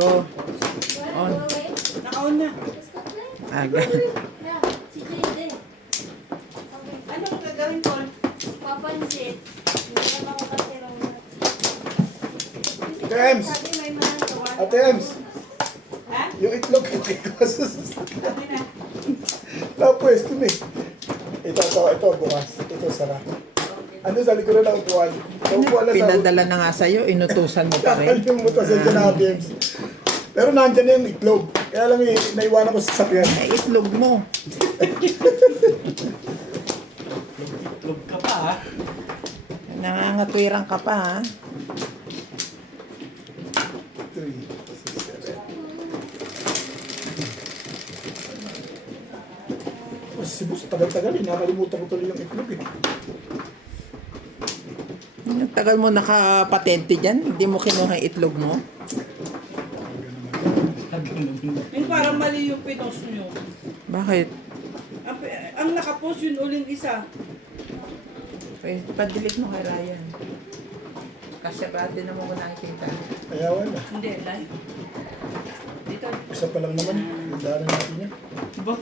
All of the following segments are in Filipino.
Go. On. Naka-on na. Aga. Si Jade. Anong gagawin ko? Papansit. Hindi naman ako kasi raw. Ate Ems! Sabi may managawa. Ate Ems! Ha? Yung itlog ko sa sasakyan. Sabi na. Napwesto na eh. Ito, bukas. Ito, sarap. Ano sa likuran ng upuan? Sa upuan na sa... Pinadala na nga sa'yo, inutusan mo pa rin. Kakal yung motor sa dyan na Ate Ems. Pero nandyan na yung itlog. Kaya lang naiwanan ko sa sasakyan. Ay, itlog mo. Itlog ka pa ha. Nangangatwirang ka pa, ha? 3, 6, 7. Si Boss, tagal-tagal eh. Nakalimutan ko tuloy yung itlog eh. Ang tagal mo nakapatente dyan, hindi mo kinuha yung itlog mo. Yung parang mali yung pinost nyo. Bakit? Ang nakapost yun uling isa. Okay, pa-delete mo kay Ryan. Kasi pati na mo ko nakikita. Kaya wala. Hindi, live. Dito. Isa pa lang naman. Daanan natin yan. Ba?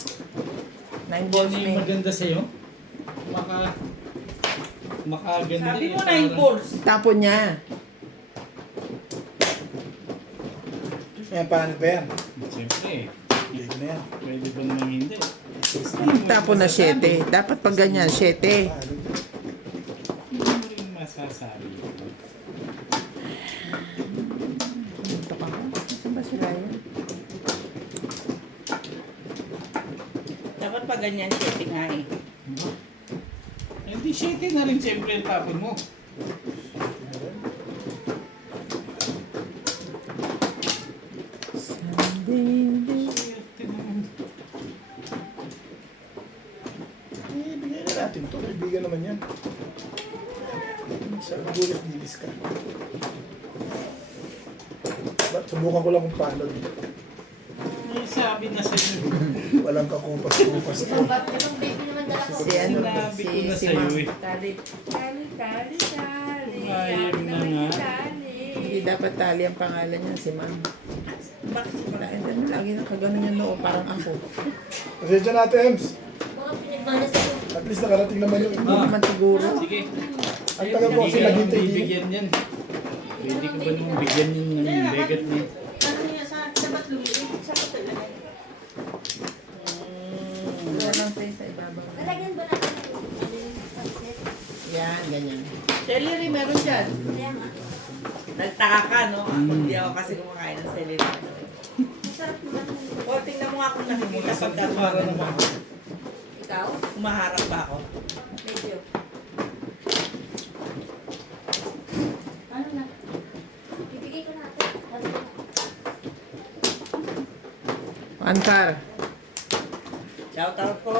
9 balls Ano yung may. maganda sa'yo? Makaganda Sabi eh, mo parang- 9 balls. Tapon niya. Yan, paano ba yan? Siyempre eh. Hindi ko na yan. Pwede ba naman hindi? Tapon na 7. Dapat pag ganyan, 7. Paano? Hindi mo rin masasabi. Dito ka. Saan ba si Ryan? Dapat pa ganyan setting nga eh. Hindi, shete na rin siyempre yung tapon mo. Shete naman. Bigyan na natin to. Kaibigan naman yan. Sa gulis dilis ka. Ba't subukan ko lang kung paano. May sabi na sa'yo. Walang kakupas-kupas to. Yung baby naman dala ko. Si ano? Sinabi ko na Si sa'yo Ma'am. eh. Tali, tali. Ayun na nga. Hindi dapat tali ang pangalan niya, si Ma'am. Lagi nakaganon yung noo, parang ako. Pasensya natin, Ems. Mga pinagmanas ko. At least nakarating naman yung Hindi itlog. naman siguro. Sige. Ang tagal mo kasi Hindi ka naman naghintay din. bibigyan yan. Pwede ka ba naman bigyan yan ng begat niya? Ano niya sa dapat lumiit? Sa talaga. Wala lang tayo sa ibabaw. Lalagyan ba natin yung pansit? Yan, ganyan. Celery meron dyan. Kaya nga. Nagtaka ka, no? Ako hindi ako kasi kumakain ng celery. Masarap naman. O, tingnan mo nga kung nakikita pagka Para naman. Ikaw? Kumaharap ba ako? Medyo. Ano na? Bibigay ko natin. Ano na? Antar. Shout out po.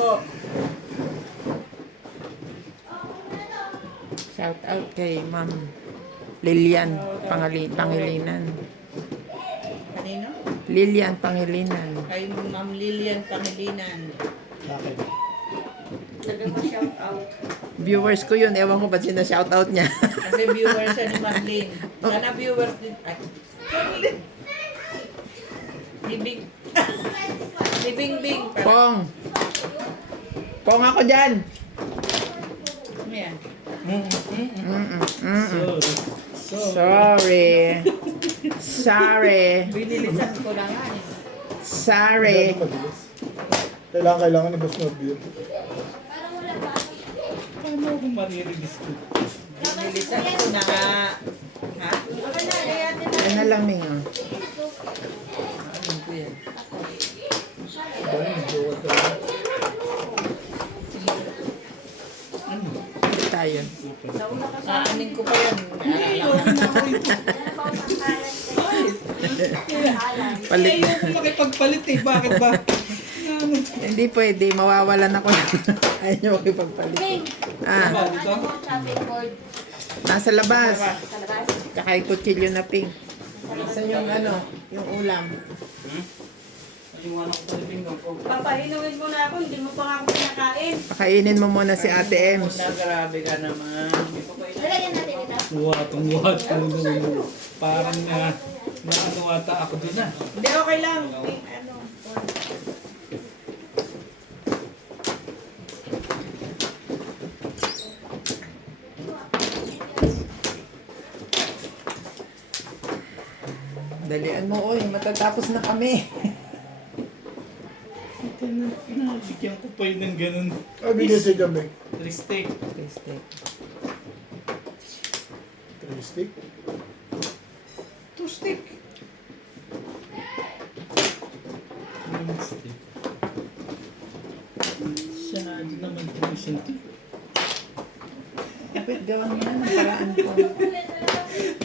Shout out kay Ma'am Lilian Pangilinan. Kanino? Lilian Pangilinan. Kay Ma'am Lilian Pangilinan. Bakit? Talagang ma-shout out. Viewers ko yun, ewan ko ba't sina-shout out niya. Kasi viewers siya ni Marlene. Sana viewers din. Ay. Libing. Libing-bing. Pong! Pong ako dyan! Ano yan? Sorry. Sorry. Binilisan ko lang nga eh. Sorry. Mabilis. Kailangan ni Boss Norbio. Parang wala pa. Paano ako mariregiss ko? Binilisan ko na nga. Ha? Yan na lang, Ming. Oh. Ano ko yan? Dahil jowa talaga. Hindi tayo. Aanin ko pa yan. Palit na. Ayaw ko makipagpalit eh. Bakit ba? Hindi pwede, mawawalan ako. Ayaw niyo makipagpalit. Bing! Ah, Ba, dito? Ano mo, chopping board? nasa labas. Sa labas? Tsaka yung kutsilyo na pink. Isa yung ano, yung ulam. Iwan ako sa pinggan ko. Papahinungin mo na ako, hindi mo pa nga ako pinakain. Pakainin mo muna si Ate Ems. Na, grabe ka naman. Lalagyan natin ito. Watong-watong. Parang Nakakawata ako dun ah. Hindi, okay lang. May ano. Dalian mo, oy. Matatapos na kami. Nabigyan ko pa yun ng ganun. Ah, bigyan siya kami. Steak. Steak. Stick. Two steak. Yung steak. Masyado naman tumisin to. Kapit gawan mo na ng paraan ko.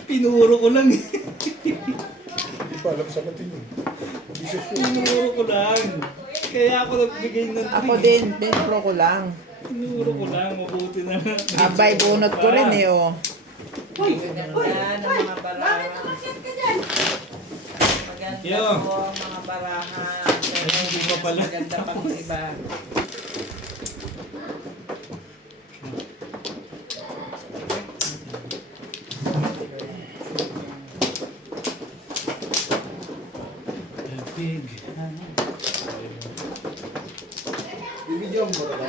Pinuro ko lang. Hindi pa alam sa natin yun. Hindi siya sure. Pinuro ko lang. Kaya ako nagbigay ng Ako din, dentro ko lang. Pinuro ko lang. Mabuti na lang. Abay, bunot ko rin eh, oh. Ganda ng mga baraha. Maganda Yo. po ang mga baraha. Pero Hindi pa pala. maganda pang iba. Big. Bibigyan mo ba ito?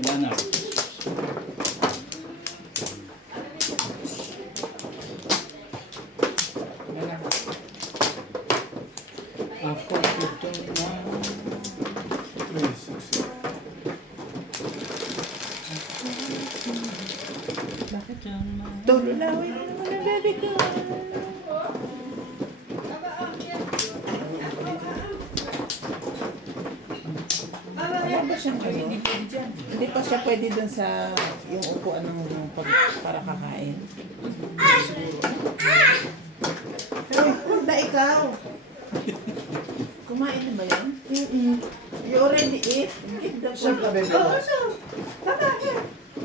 Wala na. Ako ito na. 3, 6. Bakit yan? Tulo na, uy. Ano naman ang baby ko? Wala ba siyang ano? Hindi pwede dyan. Hindi pa siya pwede dun sa yung upuan ng para kakain. Pero huwag na ikaw. Kumain na ba yan? You already ate? Eat the Siyempre, food. bebe. Oo, sir.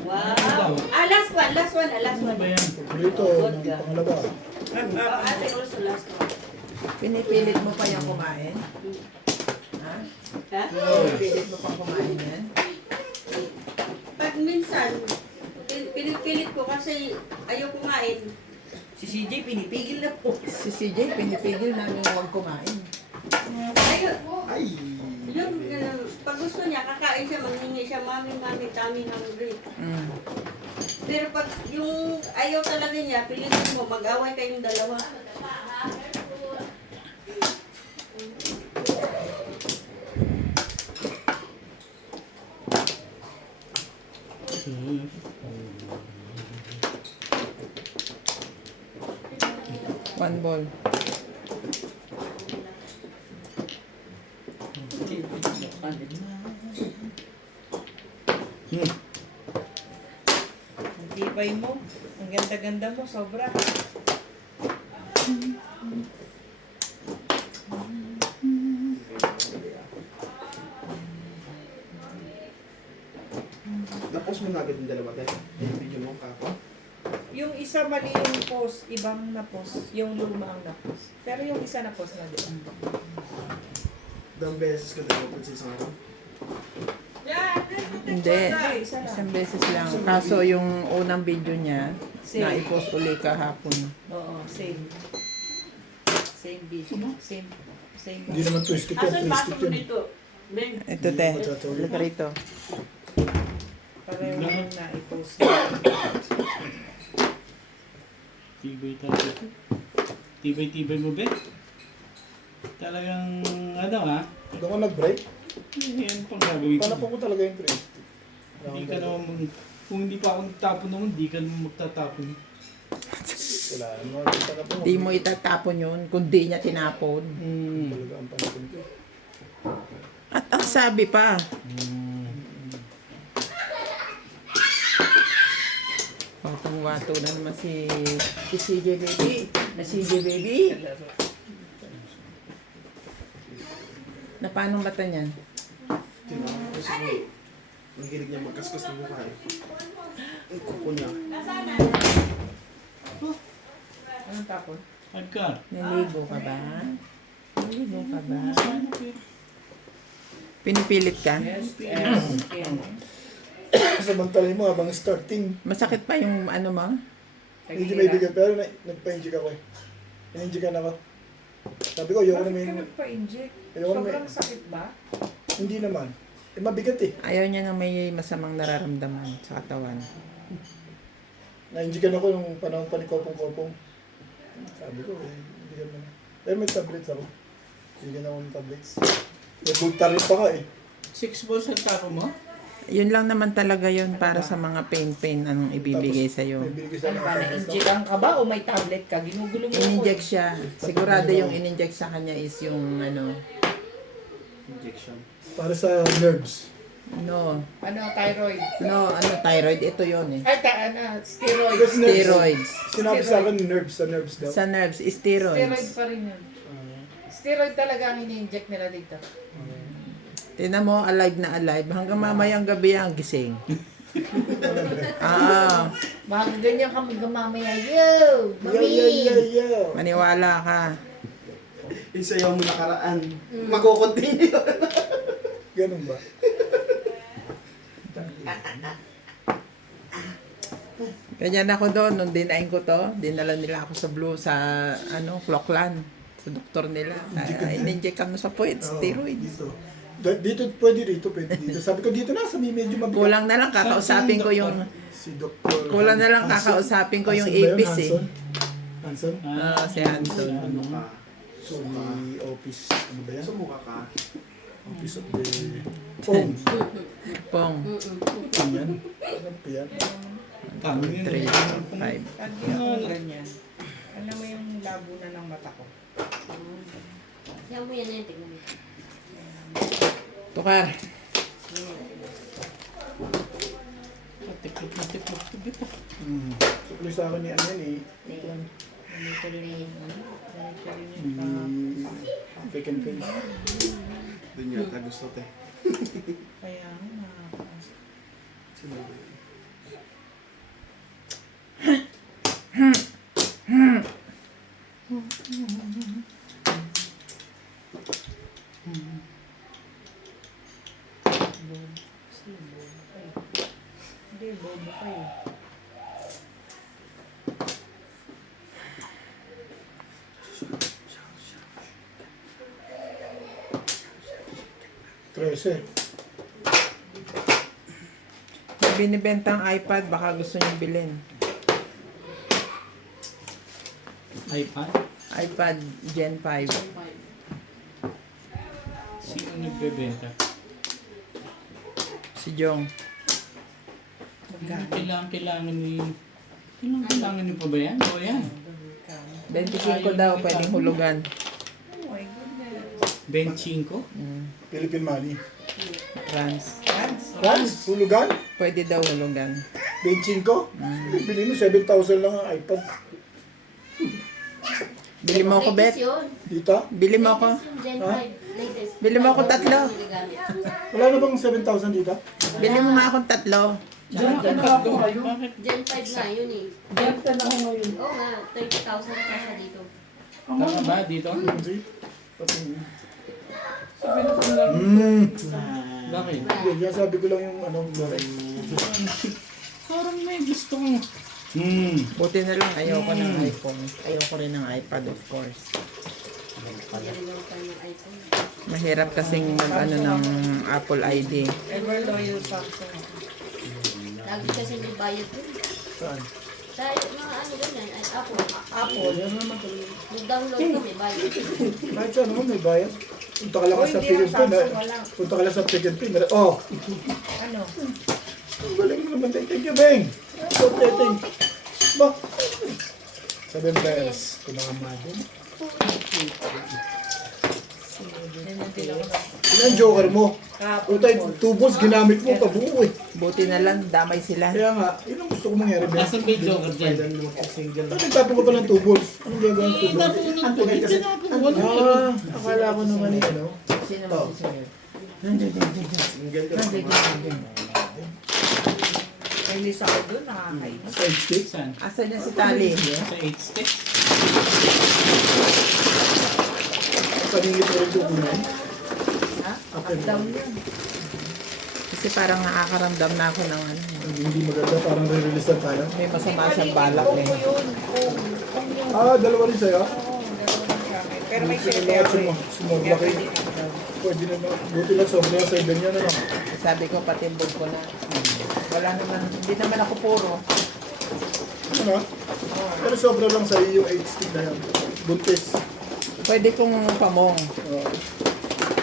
Wow. Ah, last one. Last Ano one. ba yan? Paborito ng pangalawa. Oh, ate, also last one. Pinipilit mo pa yung kumain? Ha? Ha? Pinipilit mo pa kumain yan? Pag minsan, pinipilit ko kasi ayaw kumain. Si CJ pinipigil na po. Si CJ, pinipigil namin huwag kumain. Ayaw. Ay! Yung, pag gusto niya, kakain siya, manghingi siya, mami, tummy hungry. Mm. Pero pag yung ayaw talaga niya, pilitin mo, mag-away kayong dalawa. One ball. Ang tibay mo. Ang ganda-ganda mo. Sobra. Tapos mo na agad yung dalawa tayo. Video mo kako. Yung isa mali yung post, ibang na post. Yung luma ang na post. Pero yung isa na post na din. Dang beses ka tayo sa isang araw. Hindi. Isa lang. Isang beses lang. Kaso yung unang video niya, Same. na-i-post ulit kahapon. Oo, same. Same video. Same. Hindi naman twisted yan, twisted yan. Ito, te. Look rito. Pareho yung na-post. Tibay tayo. Tibay-tibay mo, be? Talagang, ano ha? Doon ko nag-break. Yan pang gagawin ko. Panapo ko talaga yung break. Hindi ka naman, kung hindi pa ako nagtapon naman, hindi ka naman magtatapon. Wala, nakita na po. Di mo itatapon yun kung di niya tinapon. Talaga ang panapon ko. At ang sabi pa, watong-wato na naman si CJ Baby. Na CJ Baby. Na paano mata niyan? Tinawag ko siguro. Nahilig niya magkaskas ng mukha eh. Ang kuko niya. Anong tapon? Agka. Naligo ka ba? Naligo ka ba? Pinipilit ka? Yes. Samantalay mo habang starting. Masakit pa yung ano mo? Medyo may bigat pero nagpa-inject ako eh. Na-inject ako. Sabi ko, ayoko na Bakit may... ka nagpa-inject? Ayoko na may... Sobrang sakit ba? Hindi naman. Eh, mabigat eh. Ayaw niya na may masamang nararamdaman sa katawan. Na-inject ako nung panahon pa ni Kopong-Kopong. Sabi ko, eh, hindi ka na. Pero may tablets ako. Hindi na ako ng tablets. May bultarin pa ka eh. 6 balls ang tapo mo? Yun lang naman talaga yun para sa mga pain anong ibibigay sa'yo. May binigay sa Ano ba, mga na-inject ka ba o may tablet ka? Ginugulo mo ako. In-inject siya. Sigurado yung in-inject sa kanya is yung ano, Injection. para sa nerves. no, Ano, thyroid? thyroid. Ito yun eh. Ay, steroid. Yes, nerves. Steroids. Sinabi sa akin nerves, sa nerves daw. Sa nerves, Steroid steroids. pa rin yun. Steroid talaga ang ini-inject nila dito. Tinan mo, alive na alive. Hanggang mamayang gabi ang gising. Ah, Baka ganyan ka mamaya. Yo! Yeah. maniwala ka. Yung sayaw mo nakaraan. Makukontinue. Ganun ba? Ganyan ako doon, nung dinain ko to, dinala nila ako sa blue, sa Clockland, sa doktor nila. In-inject kami sa puwet, Oo, steroids. Dito. Dito, pwede rito, pwede dito. Sabi ko dito na, sa medyo mabigat. Kulang na lang kakausapin ko yung, Si Dr. kulang na lang Hanson. kakausapin ko yung Hanson ba yun? APC. Hanson? Ah, si Hanson. Ano ka? So, may office, ano ba yan? Sumuka ka. Office of the phone. Pong, Yan. Ano pa yan? Tango yun. 3, 5. Lagi ako ganyan. Alam mo yung labo na ng mata ko. Yan mo yan, tingnan mo. Tukar. Tiklop na tiklop. Sukli sa akin ni ano yan eh. Ganito rin yung Vacant face. Doon yata gusto te. Kaya nga, nakakaas. Sino ba yun? Hindi, bobo ka eh. Trece. May binibenta ang iPad, baka gusto nyo bilhin. iPad? iPad Gen 5. Sino nagbebenta? Si Jong. Kailangan ni... Kailangan ni pa ba yan? O yan? 25 daw, pwedeng hulugan. Oh my goodness. 25? Philippine money. France. Rans, hulugan? Pwede daw hulugan. 25? Bili mo 7,000 lang ang iPad. Bili mo ako, Bet. Latest yun. Dito? Bili mo ako. Latest yung Gen 5. Latest. Bili mo ako tatlo. Wala na bang 7,000 dito? Bili mo nga akong tatlo. Bakit? Gen 5 nga yun eh. Ganda na ako ngayon. Oo nga, 30,000 kasha dito. Tama ba dito? Bakit? Yan, sabi ko lang yung ano, Parang may gusto kong... Buti na lang, ayoko ng iPhone. Ayoko rin ng iPad, of course. Kaya rin lang tayo ng iPhone. Mahirap kasing mag ng Apple ID. Ever loyal Samsung. Lagi kasi may bayad dun. saan? Sa mga ano ganyan, ay Apple. Apple. Yan naman talaga. Mag-download ka, may bayad. Kahit saan naman may bayad. Punta ka lang Oh, sa hindi yung Pick and Pay. Samsung, wala. Punta ka lang sa Pick and Pay. Oh! Ano? Ang galing mo naman. Thank you, Beng. So, dating. Ba? 7 bells. Pinakamadin. Yan din ako na. Yan ang joker mo. Kahapon Utay, po. 2 balls ginamit mo, pabuo eh. Buti na lang, damay sila. Kaya nga, yun ang gusto ko mangyari, Ben. Nasaan ba yung joker dyan? Kailan mo single. Ano nagtapon ka pa ng 2 balls? Anong gagawin ng 2 balls? Natunan ko. Hindi na ako. Wala. Ah, akala ko naman eh, ano? Sino Ito. magsisunod? Single ka. Nailis ako doon, nakakainis. Side stick? Saan? Asan niya si Tali? Sa 8 stick? Paningit mo rin tutunan. Ha? Up and Down down. yun. Kasi parang nakakaramdam na ako ng ano. Hindi maganda, parang re-release na tayo. May masama siyang balak Kung eh. ko yun, kung yung... Ah, dalawa rin sa'yo? Oo, dalawa lang sa akin. Pero may Gusto ko sete lahat ako eh. sumog Kaya laki. pwede ka daw. Pwede na, buti lang sobrang sa ilan yan, ano? Sabi ko, patimbog ko na. Wala naman, hindi naman ako puro. Ano? Pero sobra lang sa'yo yung 8 stick na yan. Buntis. Pwede kong pamong. Oo.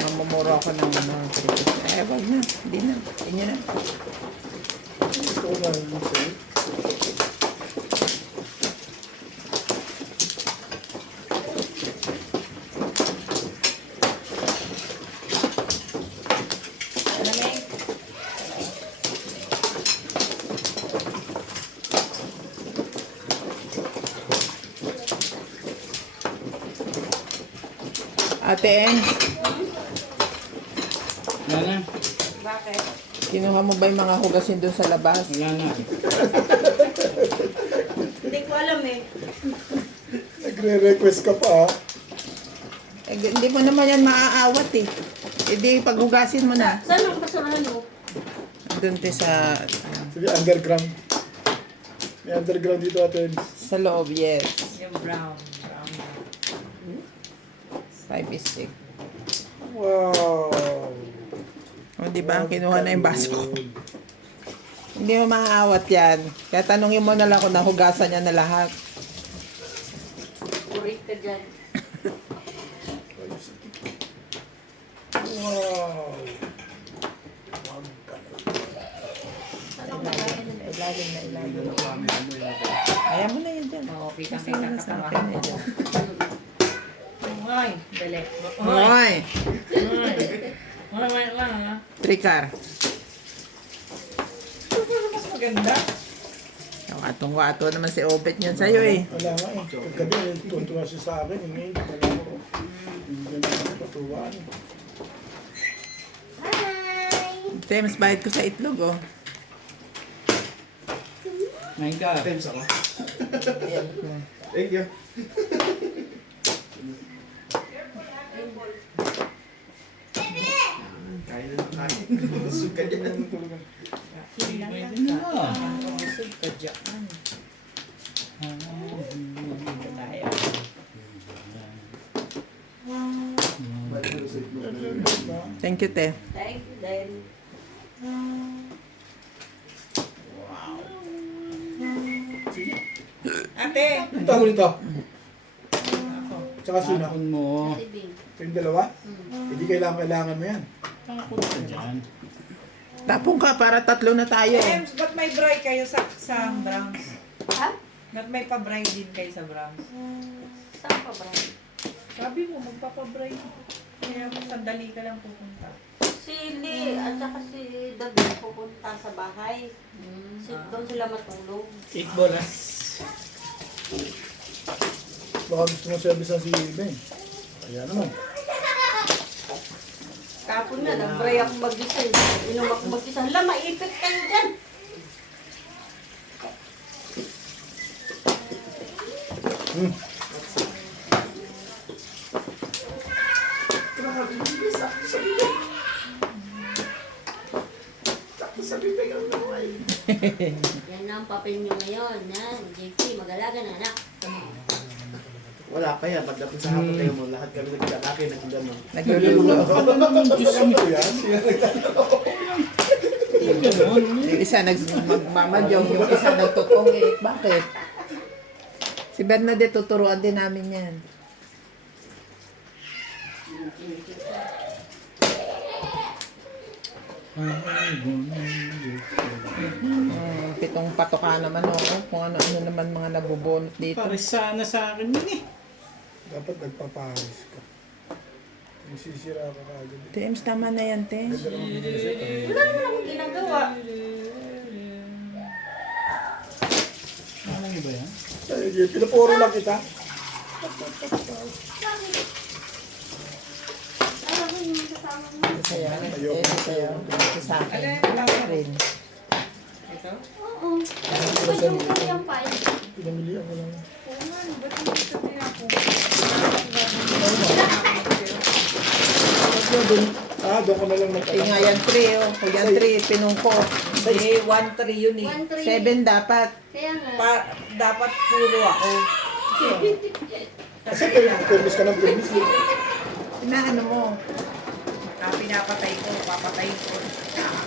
Mamumuro ako ng ano. Eh, wag na. Hindi na. Inyo na. Gusto ko na yung sa'yo. Ano na eh? Ate Eng, Wala na. Bakit? kinuha mo ba yung mga hugasin doon sa labas? Wala na. Hindi ko alam eh. Nagre-request ka pa, ah. Eh, hindi mo naman yan maaawat eh. E di, paghugasin mo na. Saan ang basurahan mo? Doon te sa Sige, underground. May underground dito atin. sa loob, yes. Yung brown. Brown. 5 is 6. Wow! O, di ba? Kinuha na yung baso ko. Hindi mo maaawat yan. Kaya tanungin mo na lang kung nahugasan niya na lahat. Kurik ka dyan. Wow! Ano ba yan? Ilalim na ilalim. Ayaw mo na yan dyan. Oo, kita Kasi kita wala ka sa pa akin eh. Ay, dali. Hoy! Wait lang ha. Trikar. Mas maganda. Watong-wato naman si Obet niyan sa'yo eh. Wala nga eh. Pagkabi, tuntua siya sa akin. Ngayon, wala ko. Hindi na ako patuwaan. Te, mas bahid ko sa itlog oh. Ngayon ka. Times ako. Ayan. Thank you. Kain na kain. Busog ka dyan. Pwede na. Busog ka dyan. Tayo. Thank you, te. Thank you, Daddy. Ate! Ang tawag nito. Ako. Tsaka sino? Tapon mo. Ate Bing. Kayong dalawa? Hindi kailangan mo yan. Tapon ka dyan. Tapong ka para tatlo na tayo. Ems, ba't may bry kayo sa Browns? Ha? Ba't may pa-bry din kayo sa Browns? Saan pa ba? Sabi mo, magpapa-bry. Kaya sandali ka lang pupunta. Si Lee at saka si David pupunta sa bahay. Doon sila matulog. 8 bolas. Baka gusto mo service si Ben. Kaya naman. Kapon na, nag-bray ako mag-isa. Inom ako mag-isa. Hala, maipit kayo dyan. Yan na ang papel nyo ngayon. Yan, JP, mag-alaga na anak. Wala pa yan. Pagdating sa hapon tayo mo, lahat kami naglalaki, nagdano. Nagluluto. Ano ko yan? Yung isa nagmamadyong, yung isa nagtutong eh. Bakit? Si Bernadette, tuturuan din namin yan. Pitong patoka naman ako. Kung ano-ano naman mga nabubunot dito. Pares sana sa akin yun eh. Dapat nagpaparis ka. Isisira ka kagad. Tems, tama na yan, Tems. Ganda naman biniset. Wala naman akong ginagawa. Ano ba yan? Ay, pinapuro lang kita. Ano ba yung kasama mo? Ito sa'yo. Ayoko. Ito sa'yo. Ito sa akin. Wala ka rin. Ito? Oo. Ba't yung kanyang file? Pinamili ako lang. Oo nga, ba't hindi ito tinapon? Doon ko na lang Yung nga yan 3, oh. Kung yan 3, pinungko. Eh, 1-3 yun eh. 1-3. 7 dapat. Kaya nga. Dapat puro ako. Kasi permis ka ng permis. Inaano mo. Pinapatay ko, papatayin ko.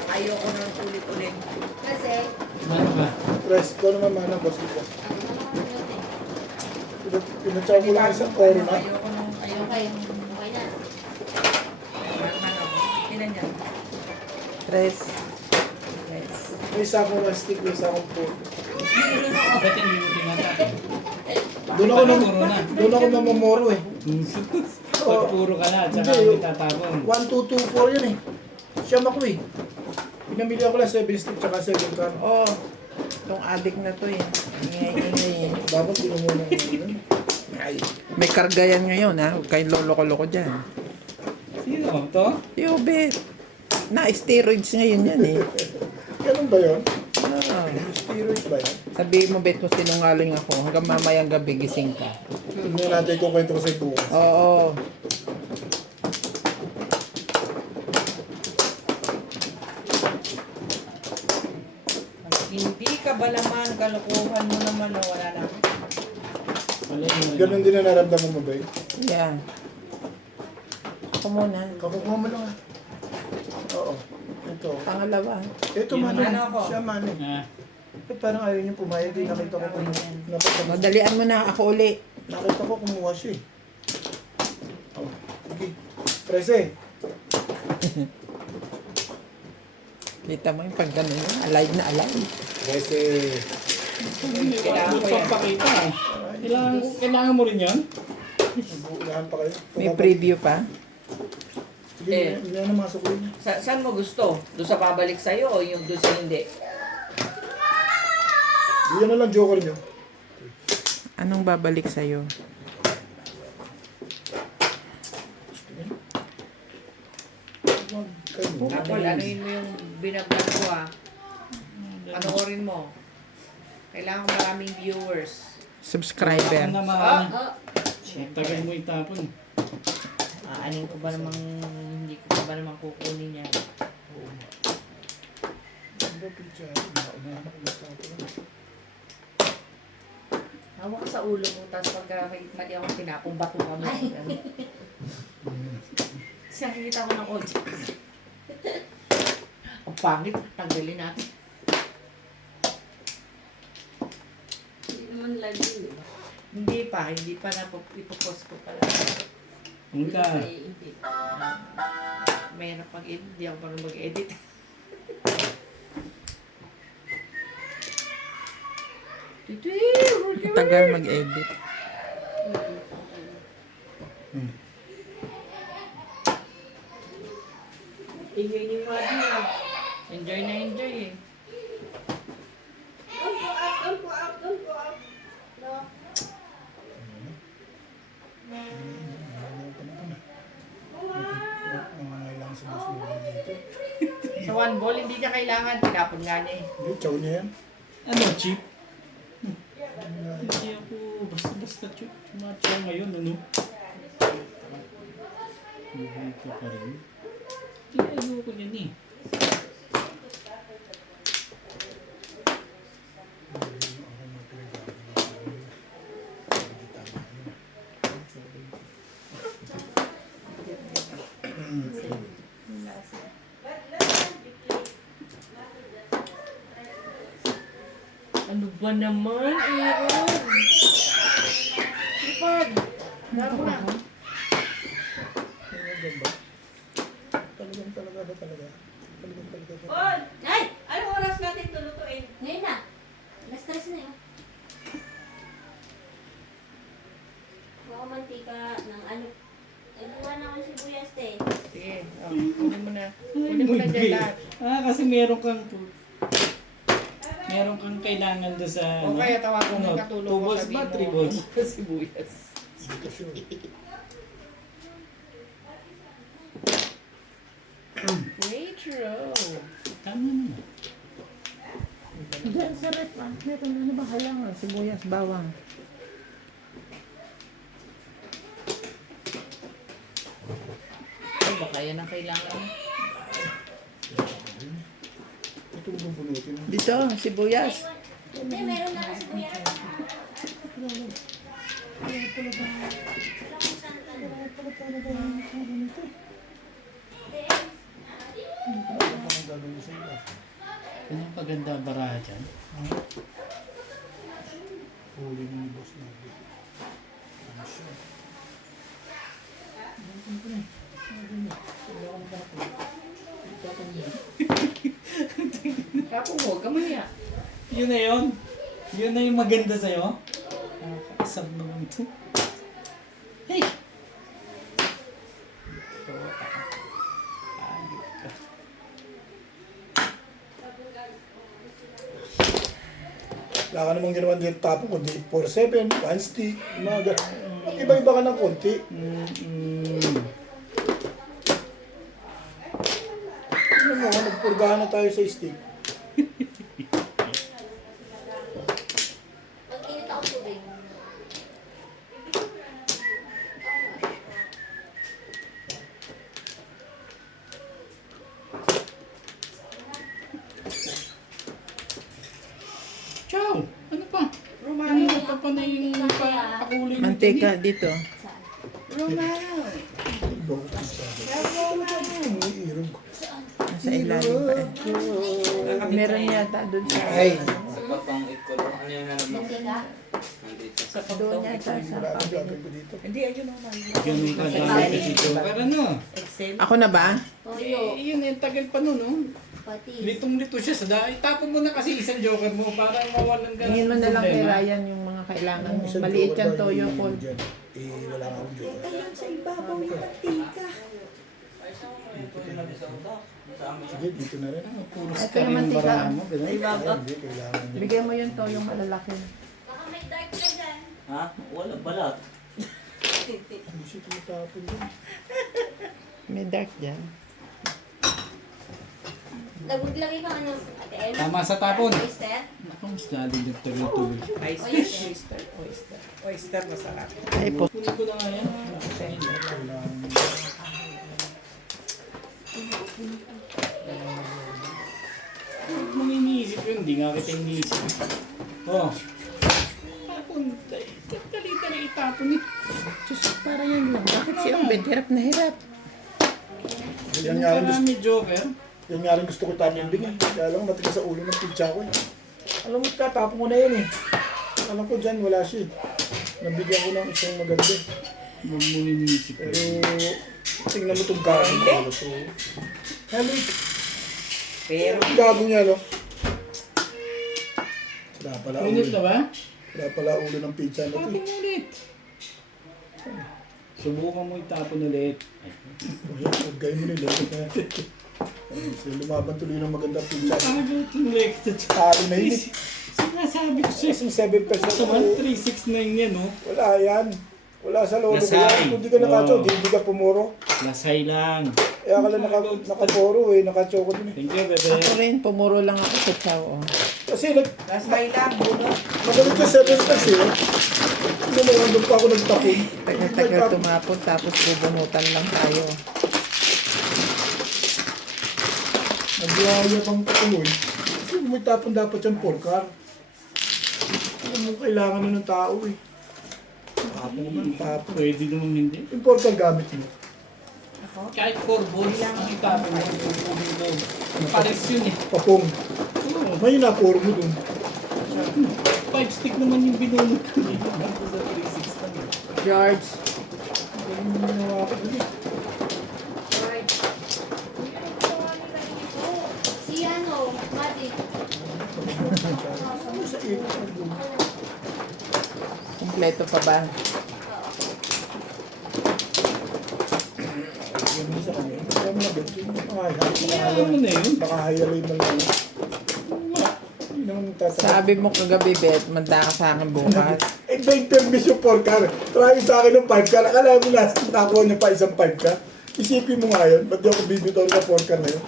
Ayoko nung ulit-ulit. Kasi, Ano ba? Press, ikaw naman manang boss ko. ano naman yun eh. Pinatsaw ko lang isang oro na. Ayoko nung, ayoko Okay. nung, Okay na. Ilan yan? 3. Yes. May isa akong stick, may isa akong food. Ba't hindi mo tinatapon? Doon ako mamamoro eh. Pag puro ka na, tsaka Hindi, may tatapon. 1, 2, 2, 4 yun eh. Siyam ako eh. Pinamili ako lang 7 stick tsaka 7 car. Oh. Itong addict na to eh. Ingay-ingay. Dapat di mo muna ay. May karga yan ngayon ha. Huwag kayong lolo-loko dyan. Sino? To? Yo, bet. Na-steroids ngayon yan eh. Ganun ba yun? Oo. Steroids ba yan? Sabihin mo, bet, kung sinungaling ako. Hanggang mamayang gabi, gising ka. Tingnan natin kung kwento ko sa bukas. Oo. Hindi ka ba naman, kalokohan mo naman na wala na. Wala yun. Ganun din na naramdaman mo ba eh? Yeah. Ako muna. Kakukuha mo lang ah. Oo. Ito. Pangalawa. Ito Yun man ano ako? Siya man eh. Ah, Parang ayaw niyo pumayag. Di nakita ko Madalian mo na. Ako uli. nakita ko kumuha siya eh. Oh. Okay. Prese. Kita mo yung pag ganun yun. Alive na alive. Prese. Kailangan ko yan. Pagpakita. Kailangan mo rin yan? Nabuulahan pa kayo. May preview pa. Sige, hindi na namasok ko yun. Saan mo gusto? Doon sa babalik sa'yo o yung doon sa hindi? Yan na lang joker niyo. Anong babalik sa'yo? Huwag kayo. Apple, anuin mo yung binablog ko ah. Panoorin mo. Kailangan maraming viewers. Subscriber. Ako naman. Oh, Tagal mo itapon. Anin ko ba namang, hindi ko ba namang kukunin yan? Ano ba picture? Naunahan ako magtapon. Hawak ka sa ulo mo, tapos pagka mali ako pinapong bato ka mo. Siya, kita ko ng audience. Ang pangit, tanggalin natin. hindi naman lagi yun. Hindi pa na ipopost ko pala. Hindi ka. Hindi. Mayroon pag-edit, hindi ako parang mag-edit. Tagal mag-edit. Ingay niyo mga din. Enjoy na enjoy eh. Don't go up, don't go up, don't go up. No. Nangangailangan sa boss mo dito. Sa one ball, hindi niya kailangan. Tinapon nga niya eh. Hindi, chow niya yan. Ano, cheap? Hindi ako basta-basta chumachaw ngayon, ano? Buhay ka pa rin. Hindi, ayoko yan eh. Ano ba naman, Aaron? Ipad! Damo na. Talagang talaga ba talaga? Talagang talaga ba? Paul! Ay! Anong oras natin tulutuin? Ngayon na. Alas 3 na yun. Mga mantika ng ano. Ano nga naman sibuyas, te? Oh, kunin mo na. Kunin mo na dyan lahat. Kasi meron kang kailangan doon sa O kaya tawagan mo ano, yung katulong 2 mo, balls sabihin ba? mo. 3 balls? Sibuyas. Dito siya. Waitress. Tama na. Diyan sa rep, meron ano ba kailangan? Sibuyas, bawang. Ay, baka yan ang kailangan. Ito ang bubunutin. Dito, sibuyas. Hindi, meron na kasi kuya. Ano ang gagawin sa iyo? Ano ang paganda baraha dyan? Huli mo ni boss na. Ano siya? Kapong huwag ka maya. Yun na yun. Yun na yung maganda sa'yo. Nakakaasar naman ito. Hey! Ayop ka. Wala ka namang ginawa dito tapon, kundi 4-7, 1 stick, mga gano'n. Mag-iba-iba ka ng konti. Ano mo, nagpurgahan na tayo sa stick. Mag-init ako tubig. Chow! Ano pa? Romano. Ano pa pa na yung pakulay ng Mantika dito. Romano. Loko ko sa akin. Iirog ko. Nasa ilalim pa eh. Meron yata doon sa... Ay! Papang ikot. Ano yung hanap mo? Hindi ka? Nandito. Sa Doon pagtong. yata sa Wala akong cabinet. gagawin ko dito. Hindi, ayun naman. Ganun ka dami dito. Pero ano? Excel. Ako na ba? Toyo. Yun yung tagal pa nun, no? Pati. Litong-lito siya sa dahil. Tapon mo na kasi isang joker mo para mawalan ka Tingin mo ng na lang kay problema. Ryan yung mga kailangan mo. Isang Maliit joker yan ba, toyo hindi Paul. dyan. Wala nga akong joker. Ayun sa ibabaw yung mantika. Sige, dito na rin. Puros Ito ka yung rin mantika. barahan mo, ganun. Ay, hindi, kailangan niya. Bigay mo yung toyong malalaki. Baka may dark ka dyan. Ha? Wala balat. Hindi siya tumatapon dun. May dark dyan. Naglagay ka ano? Ate Elma? Tama sa tapon. Oyster? Naku, mas lalo yung tuloy-tuloy. Oyster. Oyster. Oyster masarap. Ay po. Kunin ko na nga yan. Huwag mong iniisip yun, hindi nga kita iniisip. Oh. Tapon, dali-dali itapon eh. Diyos, parang yan lang. Bakit si Obed? Hirap na hirap. Yan nga rin gusto, Marami joker. yan nga rin gusto ko tanimbing eh. Kaya lang matigas sa ulo ng pizza ko eh. Alam mo, tatapon ko na yan eh. Alam ko dyan, wala siya eh. Nabigyan ko ng isang maganda eh. Huwag mong iniisip Pero, yun. tingnan mo itong gagawin ko. So, hello. Pero, Ang gago niya, no? Wala pala Ulit ulo. na ba? Wala pala ulo ng pizza na to Tapon eh. ulit. Subukan mo itapon ulit. Huwag kayo mo nila. So, lumaban tuloy ng magandang pizza. Pagod ulit. Talo na yun eh. Sinasabi ko sa'yo. Kasi 7% Ito man, ako. 369 yan, no? Wala yan. Wala sa lolo ko Lasay. yan. Kung di ka nakacho, Oo. di ka pumuro. Lasay lang. Kaya ka lang nakapuro eh. Nakachoko din eh. Thank you, bebe. Ako rin, pumuro lang ako sa chow. Oh. Kasi last buy lang, buno. magalit ka 7% eh. Hindi mo nandun pa ako nagtapon. Tagal tumapon tapos bubunutan lang tayo. Nagyaya pang patuloy. Kasi may tapon dapat yung porkar. Ano mo kailangan na ng tao eh. Tapon man, tapon. Pwede naman hindi. Yung porkar gamit mo. Kahit 4 balls ang itapon mo. Pupugin daw. Pares yun eh. Papong. Oo. May napuro mo dun. 5 stick naman yung binunod ko. George, Ganun mo ginawa ko dun eh. Si ano? Madi. Ano sa ikot mo dun? kumpleto pa ba? Yan mo sa kanya. lang na din. Kaya mo na yun. Baka hayalay man lang. Hindi naman tatanong. Sabi mo kagabi, Bet, manda ka sa akin bukas. Eh, may permis yung 4 car. Try sa akin ng 5 car. Akala mo last nakuha niya pa isang 5 car. Isipin mo nga yun. Ba't di ako bibitaw na 4 car na yun?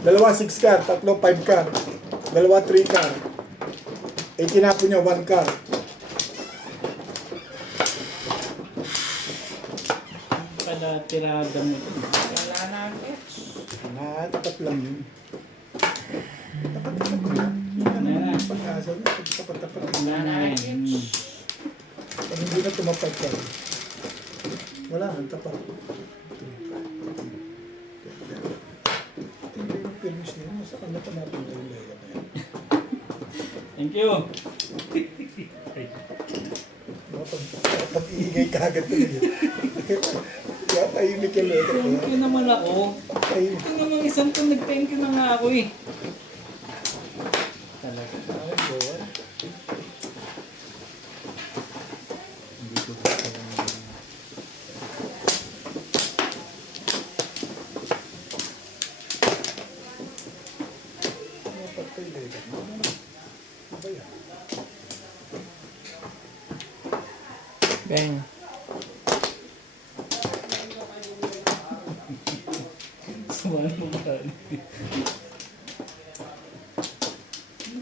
2 6 car, 3 5 car. 2 3 car. Eh, tinapon niya 1 car. Pala tirada mo. Wala na ulit. Tapat lang yun. Tapat lang. Yan na. Pag-asa niya, tapat-tapat. Wala na yun. Pag hindi na tumapat ka. Wala, ang tapat. Tingnan yung permis niya. Sa kanya pa napunta yung lega na yan. Thank you. Pag-iingay ka agad talaga. Kaya tahimik yung lega na Thank yan. you naman ako. Tahimik. Ito naman isang to nag-thank you na nga ako eh. Talaga. Ay, bawa. Hindi ko gusto yung... Dapat pa yung lega. Ano ba yan? Beng. Sumaan mo ba? Ano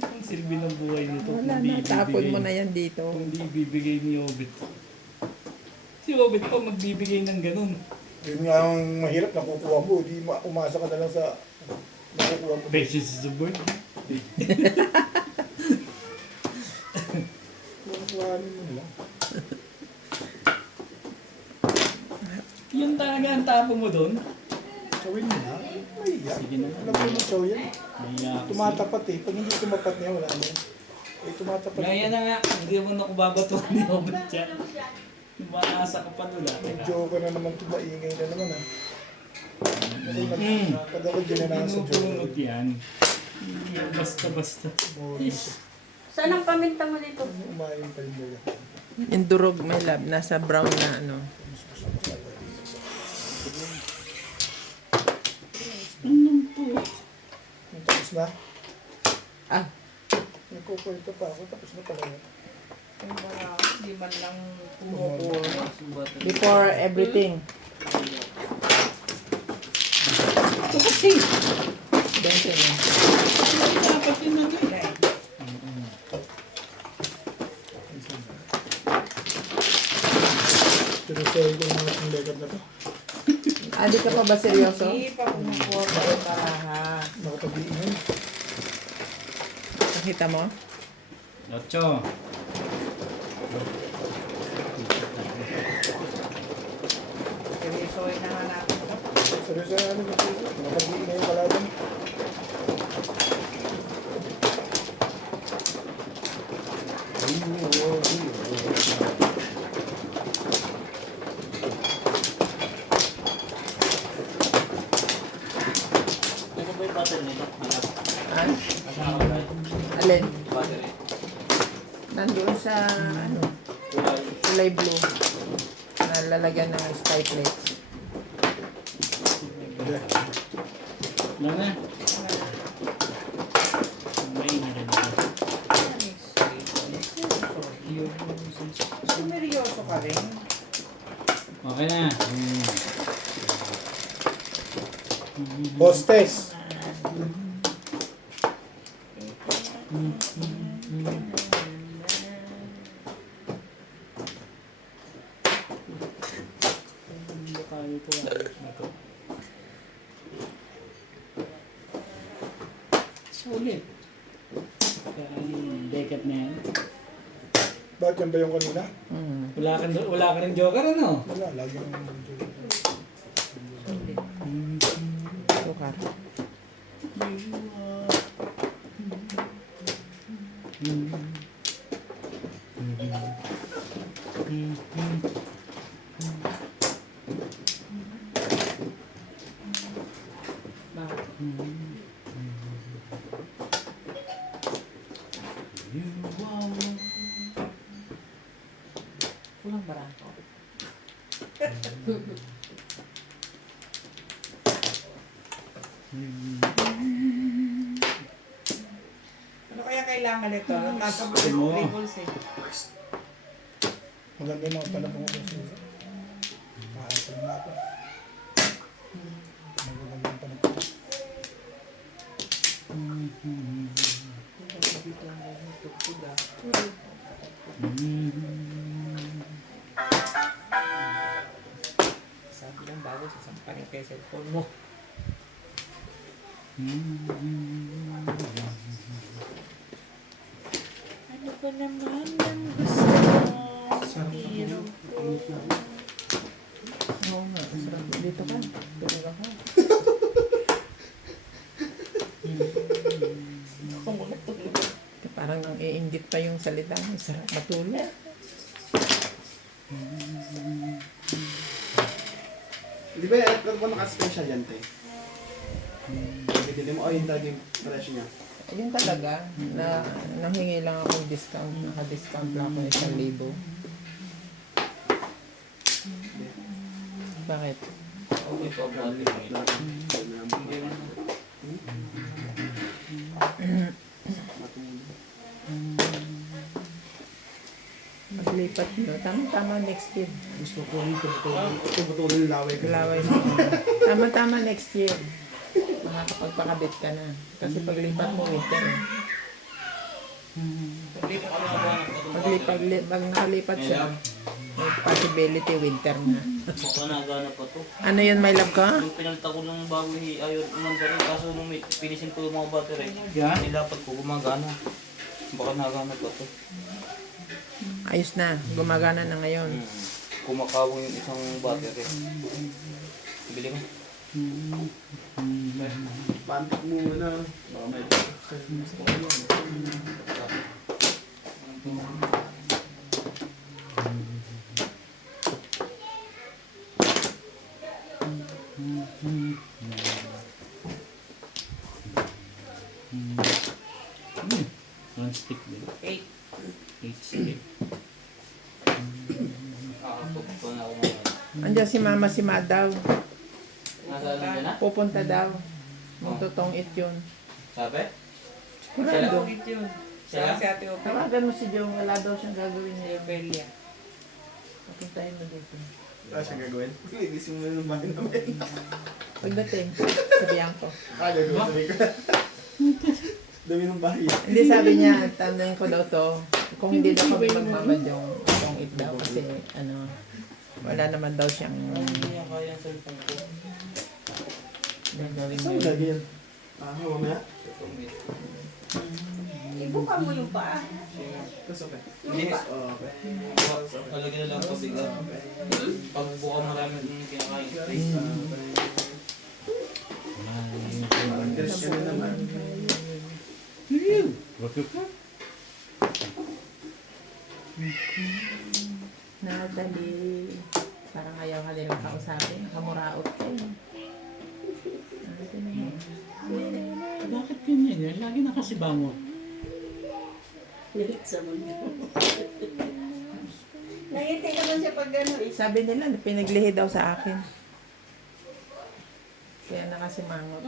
pang silbi ng buhay nito? Wala Hindi na, tapon ibibigay. mo na yan dito. Hindi ibibigay ni Obit. Si Obit pa magbibigay ng ganun. Yun nga ang mahirap nakukuha mo. Di umasa ka na lang sa nakukuha mo. Patience is the word. Kukuhanin mo lang. Yun talaga ang tapo mo doon. Chawin mo na. Ay, yan. Sige na. Alam mo yung chow yan. Naiya ako. Tumatapat eh. Pag hindi tumapat niya, wala na. Eh, tumatapat. Gaya na nga, hindi mo na ako babatuan ni Obit siya. Umaasa ko pa nula. Medyo ka na naman tumaingay na naman ah. Kasi pag ako dinanahan sa Pinupulot joke. yan. Basta-basta. Saan ang paminta mo dito? Umayin pa rin nila. Yung durog, my love, nasa brown na ano. Anong po? Yung tapos na. Ah, Nagkukwento pa ako. Tapos na pala yan. Yung mga hindi man lang kumukuha. before everything. Ito kasi. Bente mo. Dapat yun na nga. Pero sorry ko naman yung legat na to. Ah, di ka pa ba seryoso? Hindi pa kumukuha pa yung baraha. Nakapag-iingay. Nakita mo? Ocho. Seryosoy na nga natin ito. Seryoso na ano. Nakapag-iingay yung kalaban. Ano ba yung button nito? Malap. Ah, Kasama ba? alin? Battery. Nandoon sa, ano, Kulay. kulay blue. Nalalagyan ng sky plates. Wala na. May na rin ako. Sumeryoso ka rin. Okay na. Hostess. Hindi ba tayo po na to? Sulit. Kaya yung dekat na yan. Bakit yan ba yung kanina? Mm. Wala ka rin joker ano? Wala, lagi naman. Sukar. Kulang barako. Ano kaya kailangan nito? Tapos Oo. labels eh. Maganda yung mga panabong ko sa isa. Mahasal na ako. Maganda yung panabong ko. Sabi lang bago sasampanin kayo sa cellphone mo. Ano ba naman ang gusto mo? Hero ko. Oo nga, sarap. Dito ka. Tulog ako. Ako muna tulog. Parang nang iinggit pa yung salita mo. Sarap matulog. Di ba yung aircon mo naka-special yan, te? Bibili mo, oh yun talaga yung presyo niya. Yun talaga, na nahingi lang akong discount. Naka-discount lang ako 1,000. Bakit? Okay po, buhatin mo yun. Maglipat nyo. Tama-tama next year. Gusto ko rin ito butulin yung laway ko. Laway mo. Tama-tama next year. Makakapagpakabit ka na. Kasi paglipat mo winter. Pag nakalipat siya, may possibility winter na. Baka nagana pa to. Ano yun, my love ko? Yung pinalta ko lang bago ayaw umanda rin. Kaso nung pinisin ko yung mga battery, Yan. nilapat ko gumagana. Baka nagana pa to. Ayos na. Gumagana na ngayon. Kumakawang yung isang battery. Bili mo. Pantik mo muna. Baka may gusto ko yun. One stick din. 8. 8 stick. Nakakapagpo na ako mga. Andiyan si mama, si ma daw. Nasa alam niya na? Pupunta daw. Magtutong it yun. Sabi? Kurado. Ulit yun. Sila? Si Ate Opel. Tawagan mo si Jong. Wala daw siyang gagawin Si ngayon. Opelia. Papuntahin mo dito. Wala siyang gagawin. Linisin mo na yung bahay namin. Pagdating, sabihan ko. Gagawin sabi ko. Dami ng bahay. Hindi, sabi niya, tanongin ko daw to. Kung hindi daw kami magbabadyong itong it daw. Kasi ano, wala naman daw siyang Hindi niya kaya ang cellphone ko. gagawin Saan mo ngayon. lagyan? Mamaya. Ibuka mo yung paa. Tapos okay. Hindi. Okay. Talagyan na lang ito bigla. Pag buka marami yung kinakain space. Dress ka na naman. Nadali. Parang ayaw ka nilang kausapin. Kamuraot ka eh. Bakit ganyan yan? Lagi nakasibango. Nilit sa mundo. Nangiti naman siya pag ano eh. Sabi nila, pinaglihi daw sa akin. Kaya nakasimangot.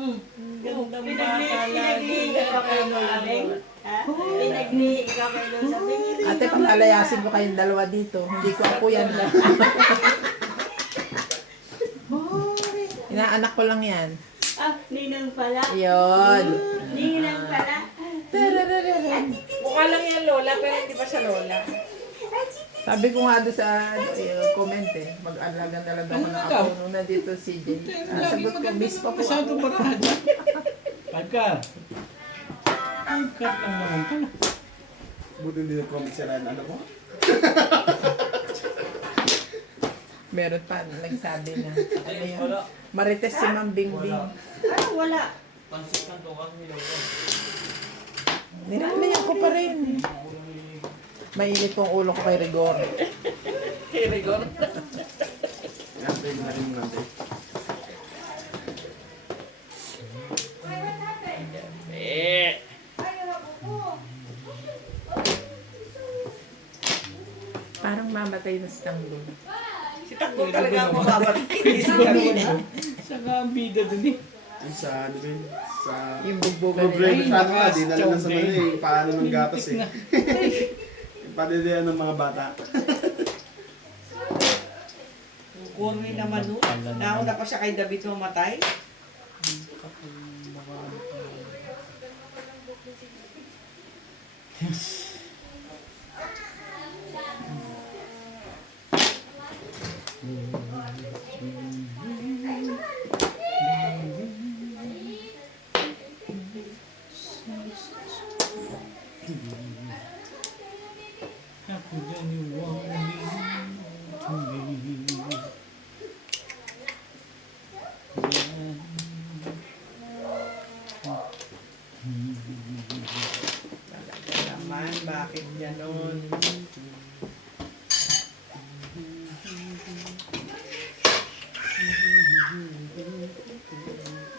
Ganda mo pinagli ka pa kayo ng aling. Ha? Pinagli ka pa kayo sa tingin. Ate, palalayasin ko kayong dalawa dito. Hindi ko ako yan. Inaanak ko lang yan. Ah, ninang pala. Yun. Ninang pala. Mukha lang yan lola, pero hindi pa siya lola. Sabi ko nga doon sa comment eh, mag-alagan talaga ako ng ako nung nandito si Jay. Sagot ko, miss pa po Pasado ako. parada. 5 car. 5 car lang naman pala. Buti hindi na-comment si Ryan. Ano mo? Meron pa, nagsabi na. Ano Ay, yun? wala. Marites si Ma'am Bingbing. Ano, wala. Pansit kan to kasi daw ko. Nilalayan ko pa rin. Mainit pong ulo ko kay Rigor. Kay Rigor. Yan, pwede na rin natin. Parang mamatay na si Tanggol. Si Takbo talaga ang mababatay. Hindi si Karina. Siya nga ang bida dun eh. Yung sa, ano ba yun? Sa... Yung bugbogan Problema nila. sa atin nga, di na lang sa Chongde. mali eh. Paano ng gatas eh. Na. Yung padidihan ng mga bata. Kurmi naman nun. Nauna pa siya kay David mamatay. Ako naniwala to me. Naman, bakit ganon?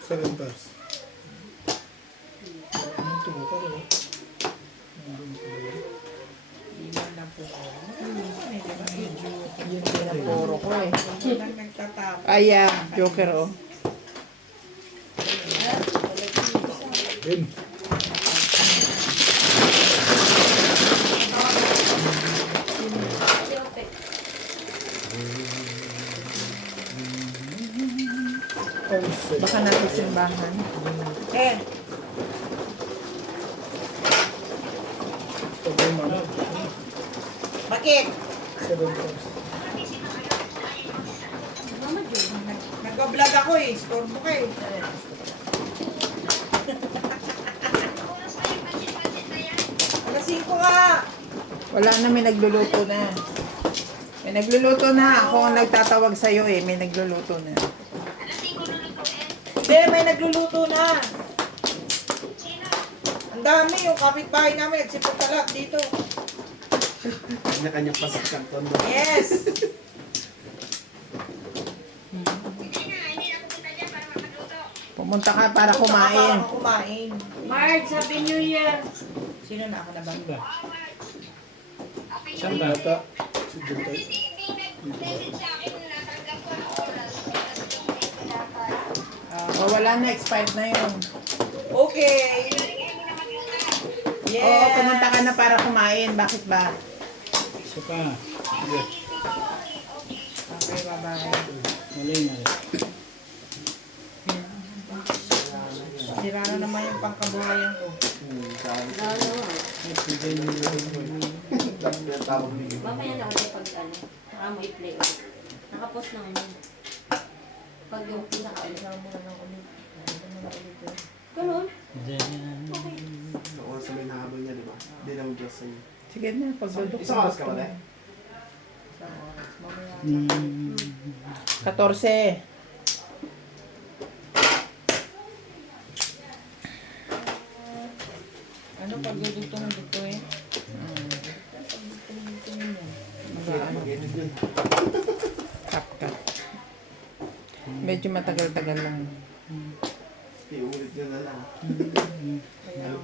Seven pass. Ano ito mo pa rin? Di man lang po ko. Ay, di ba? Medyo Yun pinapuro ko eh. lang nagtatapos. Ay, Joker oh. Yun. Baka nasa simbahan. Eh, Okay, mama. bakit? Seven pass. Nag-vlog ako eh. Store mo kayo. Alas 5 nga. Wala na, may nagluluto na. May nagluluto na. Ako ang nagtatawag sa'yo eh. May nagluluto na. Hindi, may nagluluto na. Ang dami yung kapitbahay namin. Nagsipunta lahat dito. Kanya-kanya pasok kanton. Yes! Pumunta ka para Punta ka kumain. para kumain. Marge, Happy New Year! Sino na ako na ba? Saan ba? Saan ba? Bata. Si Juntay. O, wala na. Expired na yun. Okay. Yes. Oo, pumunta ka na para kumain. Bakit ba? Isa pa. Sige. Okay, bye-bye. Mali na rin. Sira na naman yung pangkabuhayan ko. Mamaya na ulit pag ano, saka mo i-play ulit. Nakapost na ano. Pag yung pinaka-ulit. Ganun. Sa oras na may nahabol niya, di ba? Hindi naman just sa'yo. Sige na, pagdudok. Isang oras ka wala? 14. Ano pag-duto ng duto eh? Mag-edit yun. Kapkat. Medyo matagal-tagal lang. Iulit nyo na lang.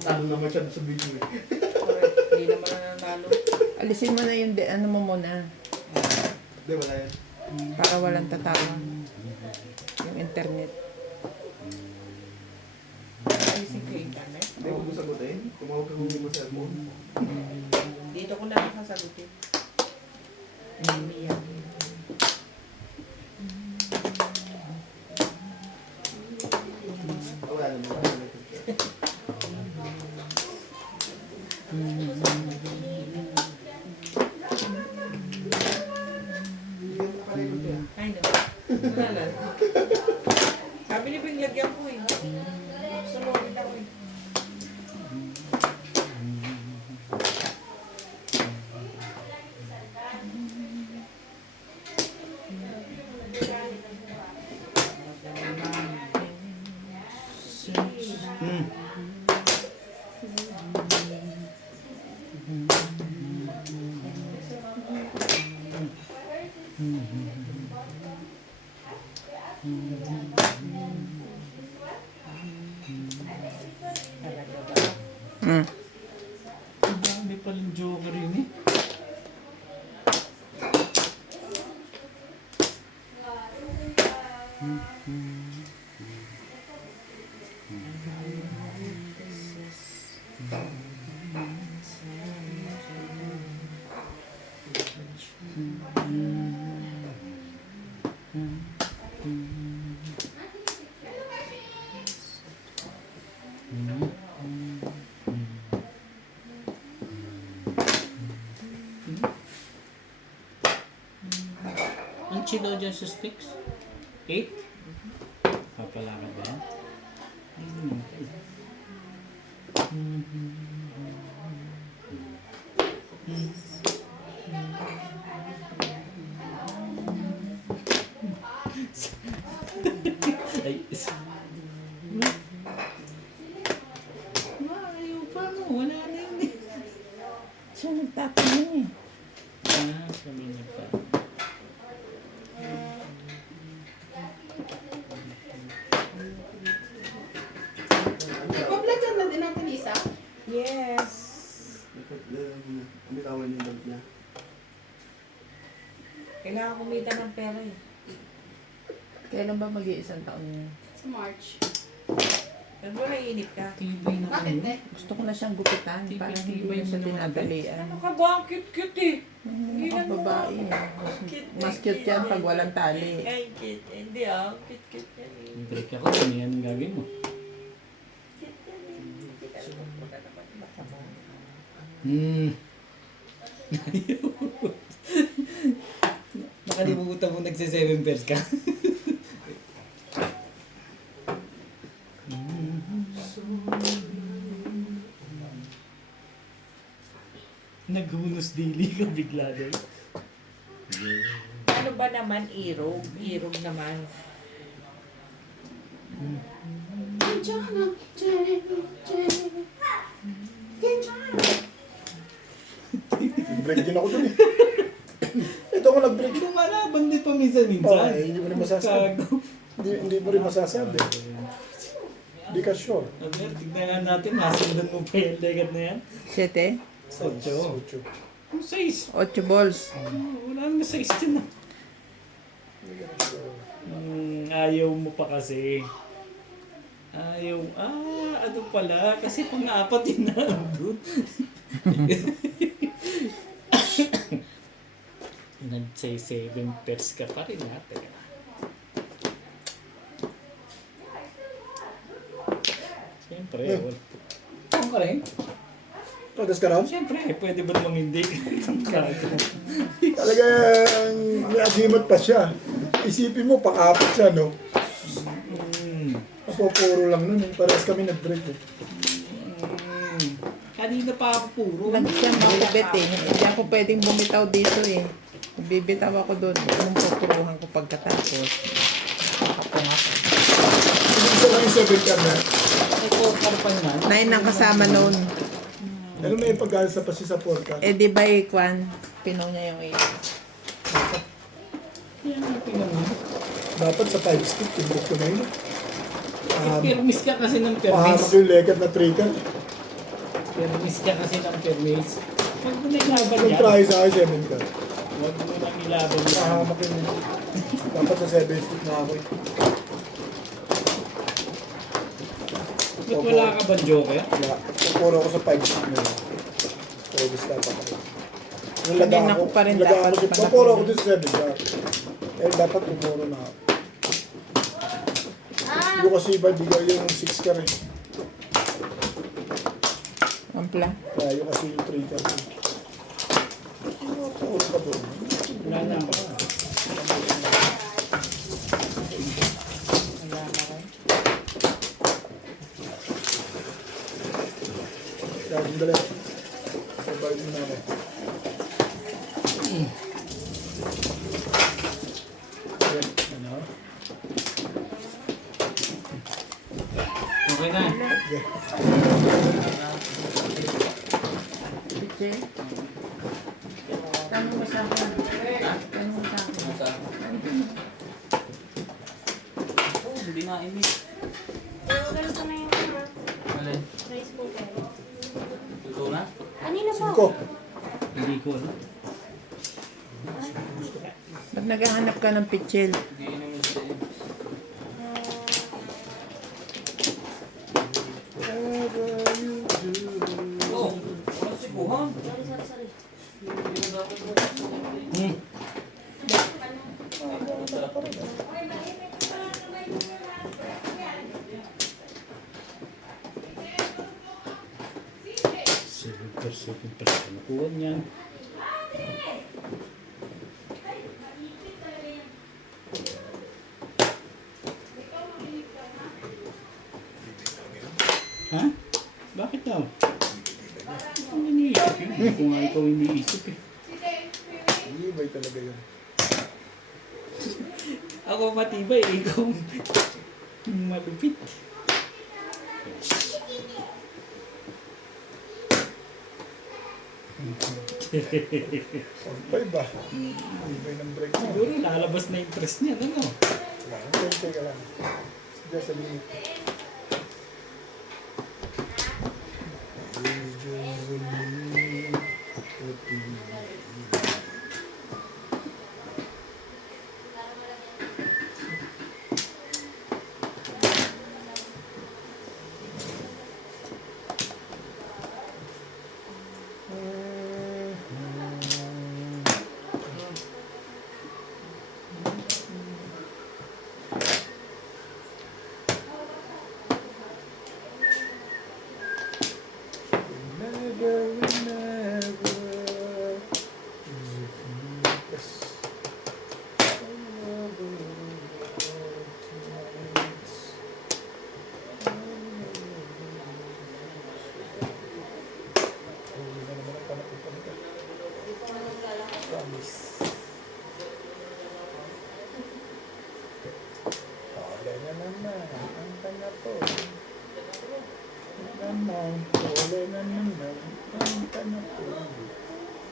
Talo naman siya sa video eh. Correct. Hindi naman nananalo. Alisin mo na yung ano mo muna. Hindi, wala yan. Para walang tatawag. Yung internet. Alisin ko yung internet. Hindi ko mo sagutin. Tumawag ka kung mo cellphone. Dito ko na sasagutin. Hindi yan. Wala naman. Hindi ka nakarecord yan. Ay, no. Wala lang. Sabi ni Bing, lagyan ko eh. Sumulid ako eh. Mm. Ang dami palang joker yun eh. Ang chi daw dyan sa sticks? 8? Papalakad ba yan? Ay, ayaw pa mo. Wala na yun eh. Siya nagtatanong eh. Sabi niya pa. Pablagan na din natin isa. Yes. Umitawan yung bag niya. Kailangan kumita ng pera eh. Kailan ba mag-iisang taon niya? Sa March. Ano ba naiinip ka? Tibay na Bakit ano? eh? Gusto ko na siyang gupitan para hindi na siya dinadalian. Ano ka ba? Ang cute-cute eh. Mga babae. Mas cute yan pag walang tali. Ay, cute. Hindi ah. Cute-cute yan eh. Break ako. Ano yan ang gagawin mo? Nakalimutan mo nagse-7 pairs ka. Naghunos dili ka bigla doon. Ano ba naman irog? Irog naman. Kenjana, Jenny. Kenjana. Break din ako dun eh. Ito ako nag-break. Lumalaban din pa minsan-minsan. Oh, hindi mo rin masasabi. Gago. Hindi mo rin masasabi. Hindi ka sure. Aber, tignan nga natin, masundan mo pa yung legat na yan. 7? 8. 6. 8 balls. Wala naman 6 din ah. Ayaw mo pa kasi. Ayaw, ano pala, kasi pang-apat yun na andun. Nag-say 7 pairs ka pa rin natin. Siyempre, Tama ka rin. Padas ka raw? Siyempre, pwede ba namang hindi? Talagang may agimat pa siya. Isipin mo, pang-apat siya, no? Napupuro lang nun eh. Parehas kami nag-break eh. Kanina pa ako puro. Nagyan makubit eh. Hindi ako pwedeng bumitaw dito eh. Kung bibitaw ako doon, anong pupuruhan ko pagkatapos? Kakapong ako. Isa lang yung 7 ka na. May porkar pa naman. 9 ang kasama noon. Ano may pag-alsa pa siya sa 4 ka? Eh di ba Kwan, pinaw niya yung 8. Yan ang tingnan mo. Dapat sa 5 stick, tinbuk ko na yun. Permis ka kasi ng Pahamak permis. yung legat na 3 ka. Permis ka kasi ng permis. Huwag mo na ilaban Kung yan. try sa akin, 7 ka. Huwag mo na ilaban yan. Pahamak yung dapat sa 7 stick na ako eh. Ba't wala ka ba joker? Wala. Pupuro ako sa 5 stick na yun. Pwede stop ako. Yung Hindi laga na ako. ko pa rin yung laga dapat ako. panapin. Pupuro ako dun sa 7 ka. Eh dapat pupuro na ako. Yung kasi iba, di ka yung 6 ka rin. Ampla. Kaya yung kasi yung 3 ka rin. Pupuro ka doon. Wala na ako. Kaya dali. Sabay mo na ako. Okay. Ano? Okay na. Okay. Piche. Tanong mo sa akin. Tanong mo sa akin. Hindi na imig. Ganito na yung Alin? rice cooker. Luto na? Kanina po. 5. Hindi ko alam. Ba't naghahanap ka ng pichel? Hindi inumin sa iyo. Oh, ano si Kuhan? Sorry. Hindi na dapat mo. per second pa siya nakuha niyan. Ha? Bakit daw? Ano iniisip yun? Hindi ko nga ikaw iniisip eh. Ibay talaga yun. Ako matibay, ikaw malupit. Ibay ba? Ibay ng break mo. Siguro lalabas na interest niya, ano? Teka lang. Sige, sabihin.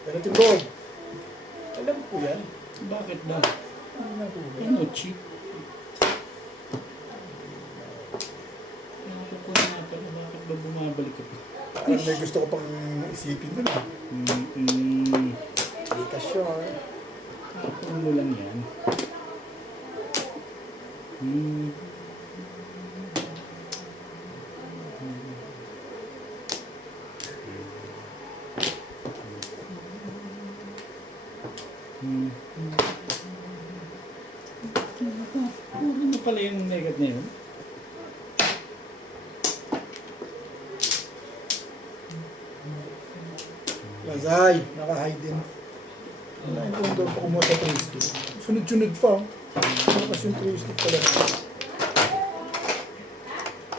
Pero Timbog, alam ko yan. Bakit ba? Ano ko ba? Ano, cheap? Nakukuha nga pala, bakit ba bumabalik ka pa? Parang may gusto ko pang isipin dun ah. Hindi ka sure. Kapon mo lang yan. Ano pala yung megat na yun? Lazay, naka-hide din. Wala yung doon pa kumuha sa tricycle. Sunod-sunod pa. Malakas yung tricycle pala.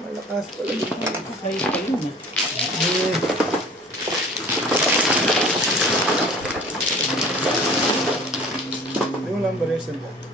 Malakas pala. Kaya pa yun ah. Hindi mo lang ba rin sanda?